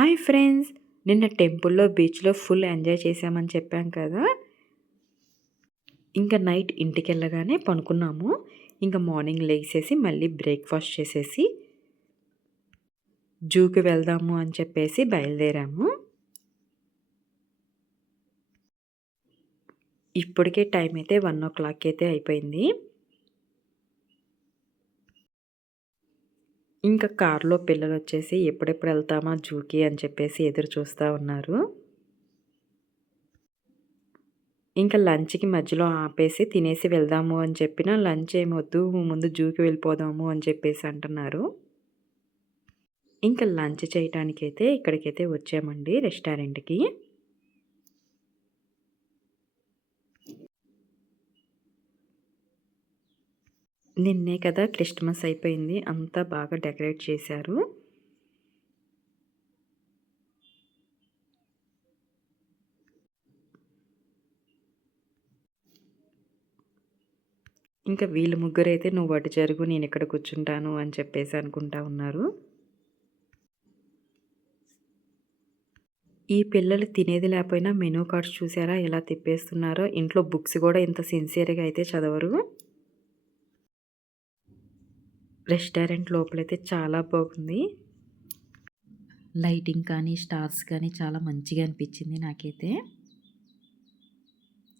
Hi friends, నిన్న టెంపుల్‌లో, బీచ్‌లో ఫుల్ ఎంజాయ్ చేశామని చెప్పాం కదా! ఇంకా నైట్ ఇంటికెళ్ళగానే పనుకున్నాము. ఇంకా మార్నింగ్ లెగిసేసి మళ్ళీ బ్రేక్‌ఫాస్ట్ చేసేసి జూకి వెళ్దాము అని చెప్పేసి బయలుదేరాము. ఇప్పటికే టైం అయితే 1:00 అయితే అయిపోయింది. ఇంకా కార్‌లో పిల్లలొచ్చేసి ఎప్పుడెప్పుడు ఎళ్తామా జూకి అని చెప్పేసి ఎదురు చూస్తా ఉన్నారు. ఇంకా లంచ్‌కి మధ్యలో ఆపేసి తినేసి వెళ్దాము అని చెప్పినా, లంచ్ ఏమొద్దు ముందు జూకి వెళ్ళిపోదాము అని చెప్పేసి అంటున్నారు. ఇంకా లంచ్ చేయటానికైతే ఇక్కడికైతే వచ్చామండి రెస్టారెంట్‌కి. నిన్నే కదా క్రిస్టమస్ అయిపోయింది. అంతా బాగా డెకరేట్ చేశారు. ఇంకా వీళ్ళు ముగ్గురైతే "నువ్వు అటు జరుగు, నేనిక్కడ కూర్చుంటాను" అని చెప్పేసి అనుకుంటా ఉన్నారు. ఈ పిల్లలు తినేది లేకపోయినా మెనూ కార్డ్స్ చూసారా ఎలా తిప్పేస్తున్నారో? ఇంట్లో బుక్స్ గూడా ఇంత సిన్సియర్‌గా అయితే చదవరు. రెస్టారెంట్ లోపలైతే చాలా బాగుంది. లైటింగ్ కానీ, స్టార్స్ కానీ చాలా మంచిగా అనిపించింది నాకైతే.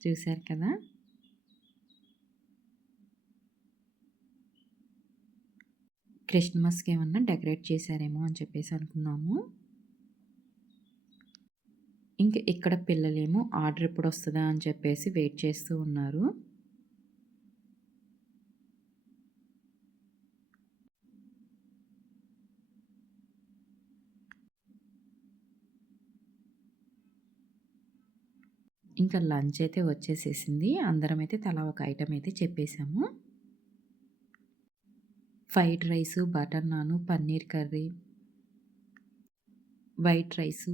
చూసారు కదా! క్రిస్టమస్‌కి ఏమన్నా డెకరేట్ చేశారేమో అని చెప్పేసి అనుకున్నాము. ఇంక ఇక్కడ పిల్లలేమో ఆర్డర్ ఎప్పుడొస్తదా అని చెప్పేసి వెయిట్ చేస్తూ ఉన్నారు. ఇంకా లంచ్ అయితే వచ్చేసేసింది. అందరమైతే తలా ఒక ఐటెమ్ అయితే చెప్పేసాము. ఫ్రైడ్ రైసు, బటర్ నాను, పన్నీర్ కర్రీ, వైట్ రైసు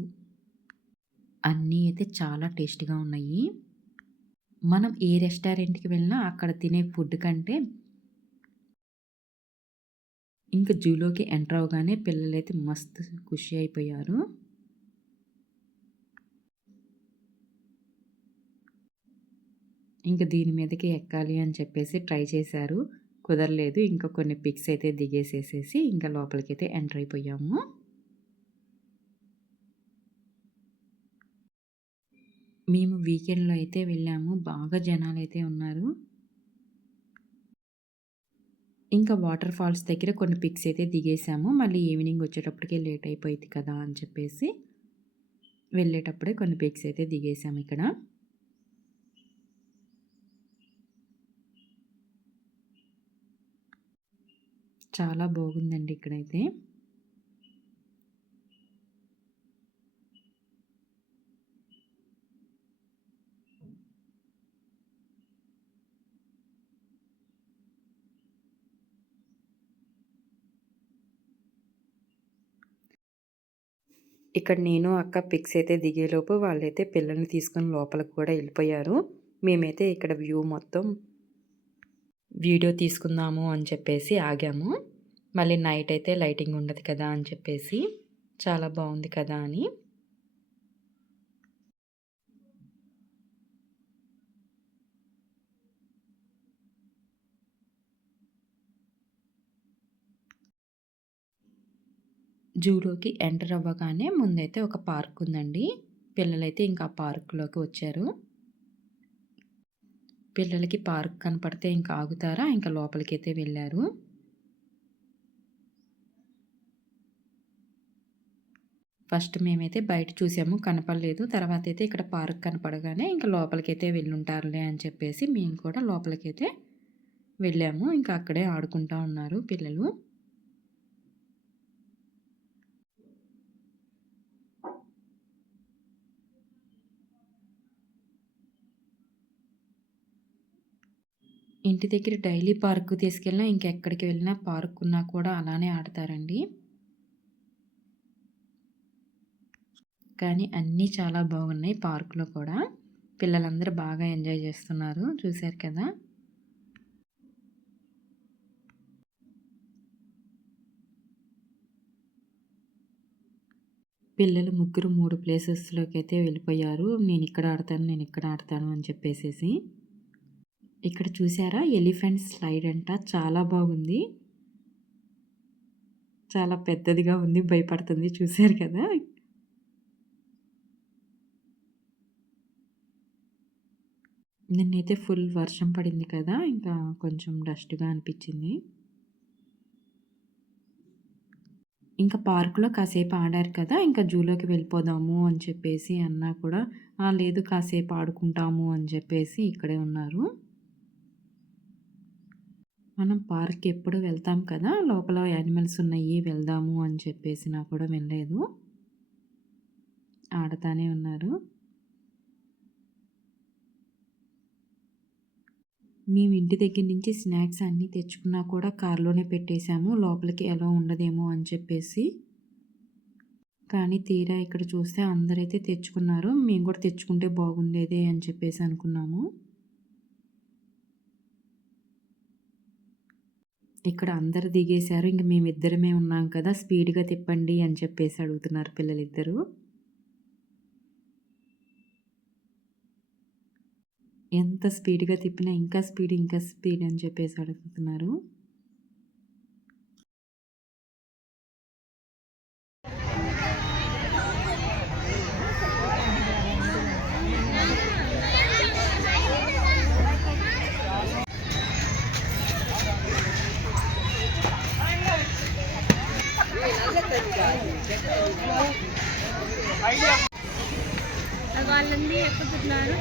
అన్నీ అయితే చాలా టేస్టీగా ఉన్నాయి. మనం ఏ రెస్టారెంట్‌కి వెళ్ళినా అక్కడ తినే ఫుడ్ కంటే ఇంక జూలోకి ఎంటర్ అవ్వగానే పిల్లలైతే మస్తు ఖుషి అయిపోయారు. ఇంక దీని మీదకి ఎక్కాలి అని చెప్పేసి ట్రై చేశారు. కుదరలేదు. ఇంకా కొన్ని పిక్స్ అయితే దిగేసేసేసి ఇంకా లోపలికైతే ఎంటర్ అయిపోయాము. మేము వీకెండ్‌లో అయితే వెళ్ళాము. బాగా జనాలైతే ఉన్నారు. ఇంకా వాటర్ ఫాల్స్ దగ్గర కొన్ని పిక్స్ అయితే దిగేసాము. మళ్ళీ ఈవినింగ్ వచ్చేటప్పటికే లేట్ అయిపోయిద్ది కదా అని చెప్పేసి వెళ్ళేటప్పుడే కొన్ని పిక్స్ అయితే దిగేసాము ఇక్కడ. చాలా బాగుందండి ఇక్కడైతే. ఇక్కడ నేను, అక్క పిక్స్ అయితే దిగేలోపు వాళ్ళైతే పిల్లల్ని తీసుకొని లోపలికి కూడా ఎళ్ళిపోయారు. మేమైతే ఇక్కడ వ్యూ మొత్తం వీడియో తీసుకుందాము అని చెప్పేసి ఆగాము. మళ్ళీ నైట్ అయితే లైటింగ్ ఉండదు కదా అని చెప్పేసి చాలా బాగుంది కదా అని. జూలోకి ఎంటర్ అవ్వగానే ముందైతే ఒక పార్క్ ఉందండి. పిల్లలైతే ఇంకా పార్క్‌లోకి వచ్చారు. పిల్లలకి పార్క్ కనపడితే ఇంకా ఆగుతారా? ఇంకా లోపలికైతే వెళ్ళారు. ఫస్ట్ మేమైతే బయట చూసాము కనపడలేదు. తర్వాతైతే ఇక్కడ పార్క్ కనపడగానే ఇంక లోపలికైతే వెళ్ళుంటారులే అని చెప్పేసి మేము కూడా లోపలికైతే వెళ్ళాము. ఇంకా అక్కడే ఆడుకుంటా ఉన్నారు పిల్లలు. ఇంటి దగ్గర డైలీ పార్క్‌కి తీసుకెళ్ళినా ఇంకెక్కడికి వెళ్ళినా పార్క్ ఉన్నా కూడా అలానే ఆడతారండి. కానీ అన్నీ చాలా బాగున్నాయి పార్క్‌లో కూడా. పిల్లలందరూ బాగా ఎంజాయ్ చేస్తున్నారు. చూసారు కదా! పిల్లలు ముగ్గురు 3 ప్లేసెస్‌లోకి అయితే వెళ్ళిపోయారు. నేను ఇక్కడ ఆడతాను, నేను ఇక్కడ ఆడతాను అని చెప్పేసేసి. ఇక్కడ చూసారా ఎలిఫెంట్ స్లైడ్ అంట చాలా బాగుంది. చాలా పెద్దదిగా ఉంది. భయపడుతుంది చూసారు కదా! నిన్నైతే ఫుల్ వర్షం పడింది కదా! ఇంకా కొంచెం డస్ట్‌గా అనిపించింది. ఇంకా పార్క్‌లో కాసేపు ఆడారు కదా! ఇంకా జూలోకి వెళ్ళిపోదాము అని చెప్పేసి అన్నా కూడా, లేదు కాసేపు ఆడుకుంటాము అని చెప్పేసి ఇక్కడే ఉన్నారు. మనం పార్క్‌కి ఎప్పుడు వెళ్తాం కదా! లోపల యానిమల్స్ ఉన్నాయి వెళ్దాము అని చెప్పేసినా కూడా వెళ్ళలేదు. ఆడతానే ఉన్నారు. మేము ఇంటి దగ్గర నుంచి స్నాక్స్ అన్నీ తెచ్చుకున్నా కూడా కార్‌లోనే పెట్టేసాము. లోపలికి ఎలో ఉండదేమో అని చెప్పేసి. కానీ తీరా ఇక్కడ చూస్తే అందరైతే తెచ్చుకున్నారు. మేము కూడా తెచ్చుకుంటే బాగుండేదే అని చెప్పేసి అనుకున్నాము. ఇక్కడ అందరూ దిగేశారు. ఇంక మేమిద్దరమే ఉన్నాం కదా! స్పీడ్‌గా తిప్పండి అని చెప్పేసి అడుగుతున్నారు పిల్లలిద్దరూ. ఎంత స్పీడ్‌గా తిప్పినా ఇంకా స్పీడ్, ఇంకా స్పీడ్ అని చెప్పేసి అడుగుతున్నారు. వాళ్ళందరూ ఎక్కుతున్నారు.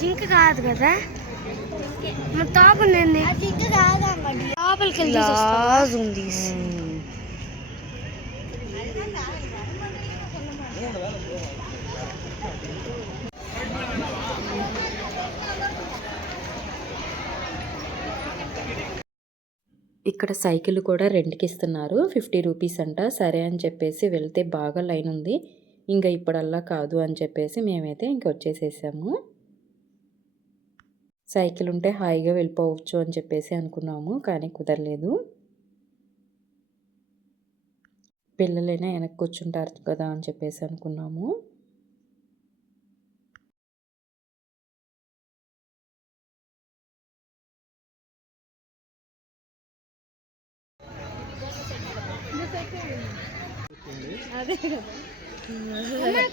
జింక కాదు కదా, తాకుందండి. జింక కాదమ్మా, లోపలికి వెళ్ళి ఇక్కడ సైకిల్ కూడా రెంట్‌కి ఇస్తున్నారు. 50 రూపీస్ అంట. సరే అని చెప్పేసి వెళ్తే బాగా లైన్ ఉంది. ఇంక ఇప్పుడల్లా కాదు అని చెప్పేసి మేమైతే ఇంక వచ్చేసేసాము. సైకిల్ ఉంటే హాయిగా వెళ్ళిపోవచ్చు అని చెప్పేసి అనుకున్నాము. కానీ కుదరలేదు. పిల్లలైనా వెనక్కి కూర్చుంటారు కదా అని చెప్పేసి అనుకున్నాము. అదే కదా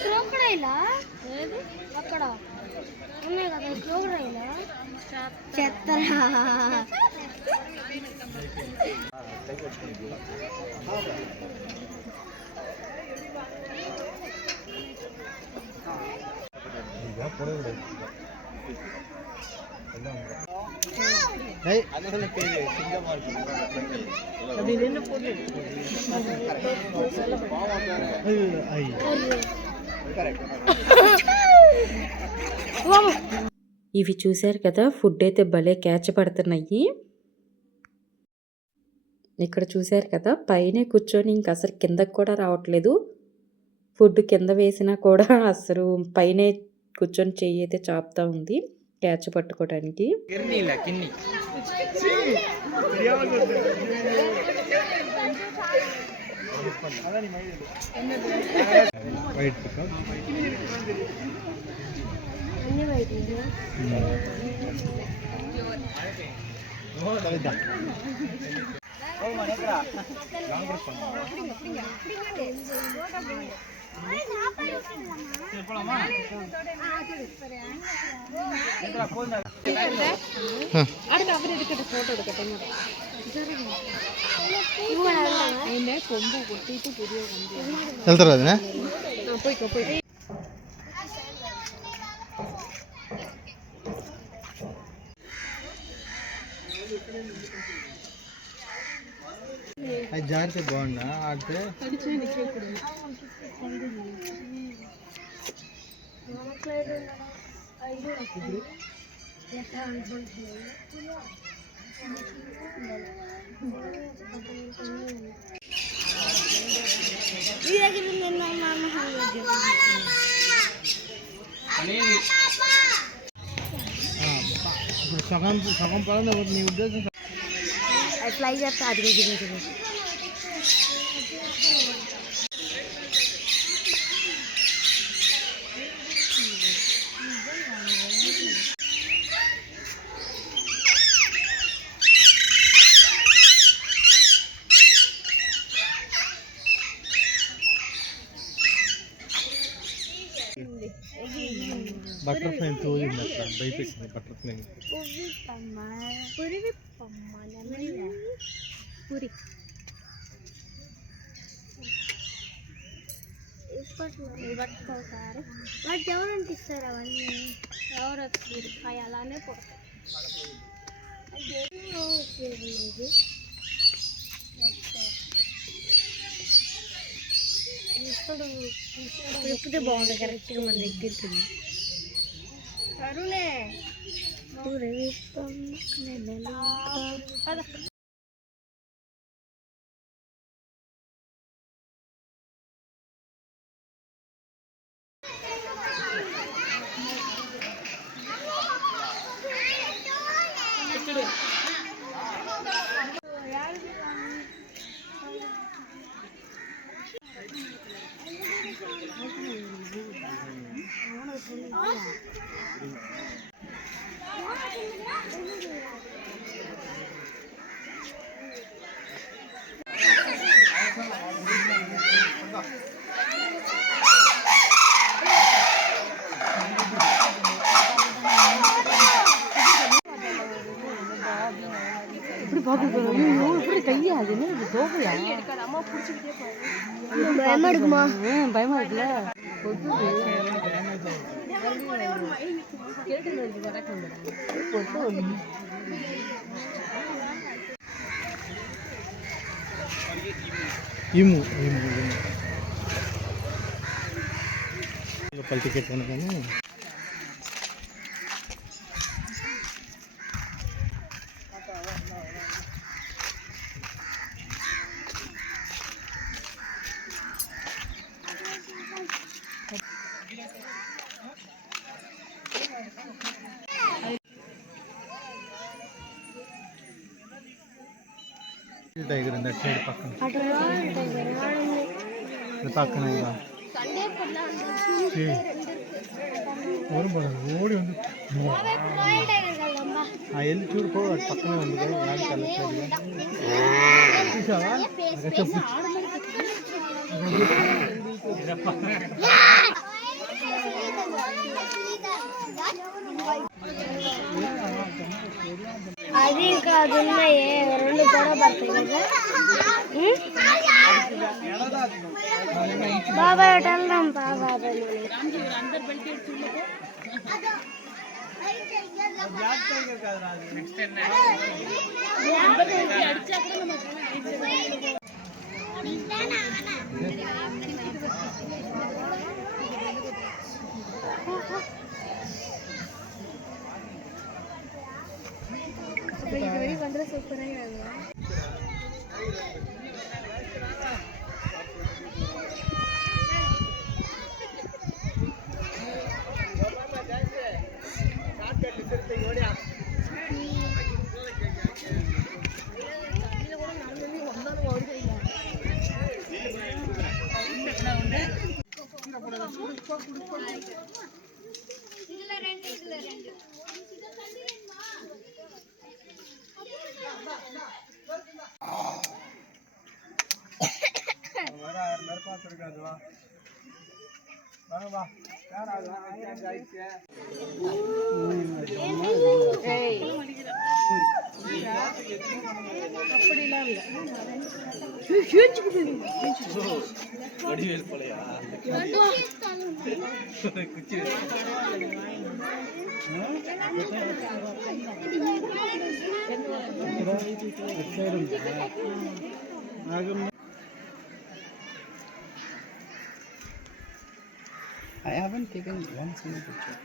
క్రోకడైలా అక్కడ ఉన్నాయి కదా క్రోకడైలా చెత్తరా. ఇవి చూశారు కదా, ఫుడ్ అయితే భలే క్యాచ్ పడుతున్నాయి. ఇక్కడ చూశారు కదా, పైనే కూర్చొని ఇంక అసలు కిందకి కూడా రావట్లేదు. ఫుడ్ కింద వేసినా కూడా అసలు పైనే కూర్చొని చెయ్యి అయితే చాపుతా ఉంది క్యాచ్ పట్టుకోవడానికి. వెళ్తారు అదే అది జాగ్రత్త బాగుండా ఆడితే ఇప్పుడు సగం పరంగా నీ ఉద్దేశం ఎట్లా చేస్తా అది బటర్ఫ్లై తోలింది అట్లా భయపెట్టింది బటర్ఫ్లై. పూరి పట్టుకోసారి వాటికి ఎవరు అనిపిస్తారు అవన్నీ ఎవరు వచ్చి అలానే పోతాయి. ఇప్పుడు బాగుంటుంది కరెక్ట్గా మన దగ్గరికి అరుణే భయమడుగుమా భయమడుగులే ఇము లోపల టికెట్ కానీ టైగర్ ఉంది అటు సైడ్ పక్కన పక్కన ఓడి ఉంది వెళ్ళి చూడుకో పక్కనే ఉంది చూసావా చెప్పు అది ఇంకా అది ఉన్నాయి రెండు గొడవ పడతాయి కదా బాబాయ్ ఒకటి వెళ్దాం బాబాయ్ సూపర్ కదా. I haven't taken one single picture.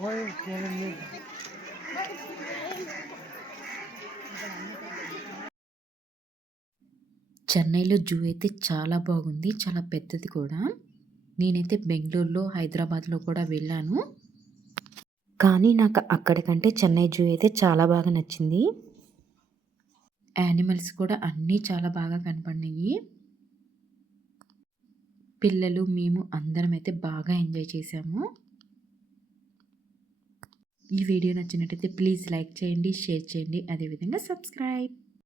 Why are you calling me? చెన్నైలో జూ అయితే చాలా బాగుంది, చాలా పెద్దది కూడా. నేనైతే బెంగళూరులో, హైదరాబాద్లో కూడా వెళ్ళాను, కానీ నాకు అక్కడికంటే చెన్నై జూ అయితే చాలా బాగా నచ్చింది. యానిమల్స్ కూడా అన్నీ చాలా బాగా కనపడినాయి. పిల్లలు, మేము అందరం అయితే బాగా ఎంజాయ్ చేసాము. ఈ వీడియో నచ్చినట్టయితే ప్లీజ్ లైక్ చేయండి, షేర్ చేయండి, అదేవిధంగా సబ్స్క్రైబ్.